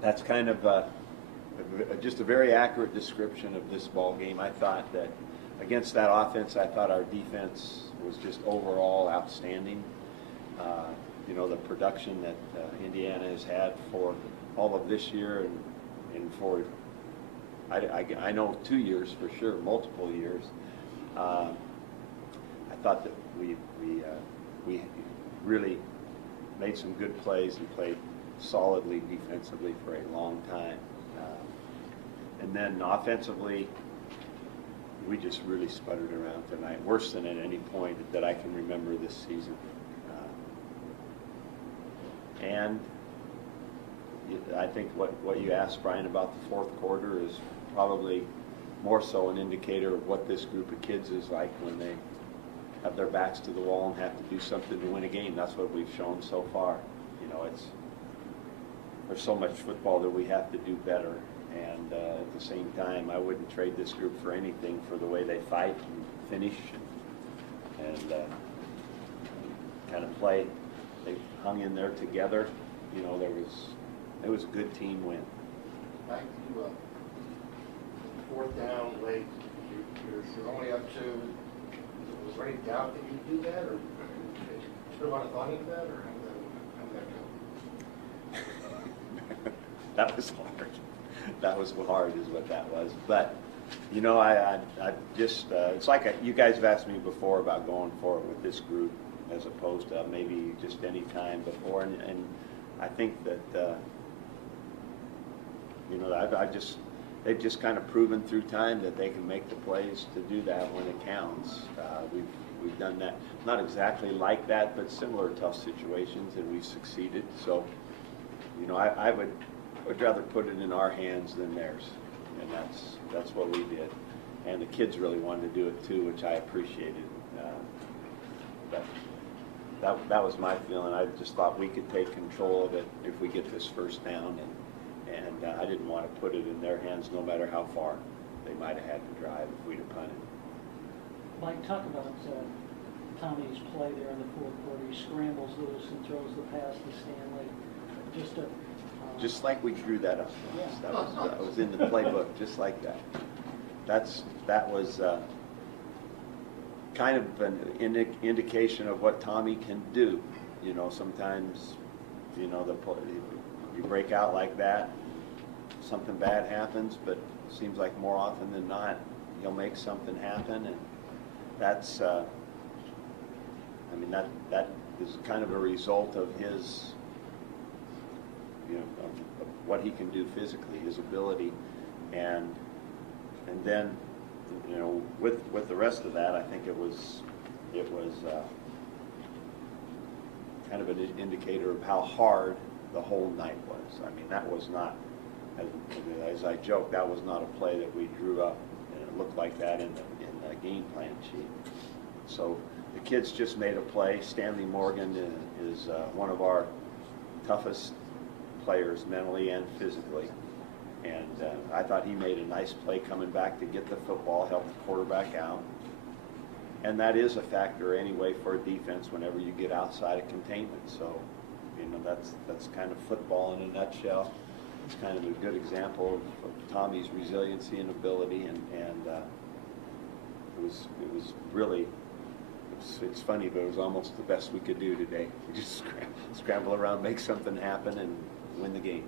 That's kind of just a very accurate description of this ball game. I thought that against that offense, I thought our defense was just overall outstanding. You know, the production that Indiana has had for all of this year and for, I know 2 years for sure, multiple years. I thought that we really made some good plays and played solidly defensively for a long time. And then offensively, we just really sputtered around tonight, worse than at any point that I can remember this season. And I think what you asked, Brian, about the fourth quarter is probably more so an indicator of what this group of kids is like when they have their backs to the wall and have to do something to win a game. That's what we've shown so far. You know, there's so much football that we have to do better. And at the same time, I wouldn't trade this group for anything for the way they fight and finish and kind of play. They hung in there together. You know, it was a good team win. Back to fourth down late, you're only up to. Was there any doubt that you'd do that, or did you want to thought into that, or how did that go? That was hard. That was hard, is what that was. But you know, I just it's like you guys have asked me before about going forward with this group as opposed to maybe just any time before, and I think that you know, they've just kind of proven through time that they can make the plays to do that when it counts. We've done that, not exactly like that, but similar tough situations, and we've succeeded. So, you know, I would rather put it in our hands than theirs, and that's what we did. And the kids really wanted to do it too, which I appreciated. But that was my feeling. I just thought we could take control of it if we get this first down, and I didn't want to put it in their hands no matter how far they might have had to drive if we'd have punted. Mike, talk about Tommy's play there in the fourth quarter. He scrambles loose and throws the pass to Stanley. Just like we drew that up. Yeah. That was in the playbook, just like that. That was kind of an indication of what Tommy can do. You know, sometimes, you know, you break out like that, something bad happens, but it seems like more often than not, he'll make something happen, and that's, I mean, that is kind of a result of his, you know, of what he can do physically, his ability, and then, you know, with the rest of that, I think it was kind of an indicator of how hard the whole night was. I mean, that was not, as I joke, that was not a play that we drew up, and it looked like that in the game plan sheet. So the kids just made a play. Stanley Morgan is one of our toughest players mentally and physically, and I thought he made a nice play coming back to get the football, help the quarterback out, and that is a factor anyway for a defense whenever you get outside of containment. So, you know, that's kind of football in a nutshell. It's kind of a good example of Tommy's resiliency and ability, and it was really, it's funny, but it was almost the best we could do today. We just scramble around, make something happen, and win the game.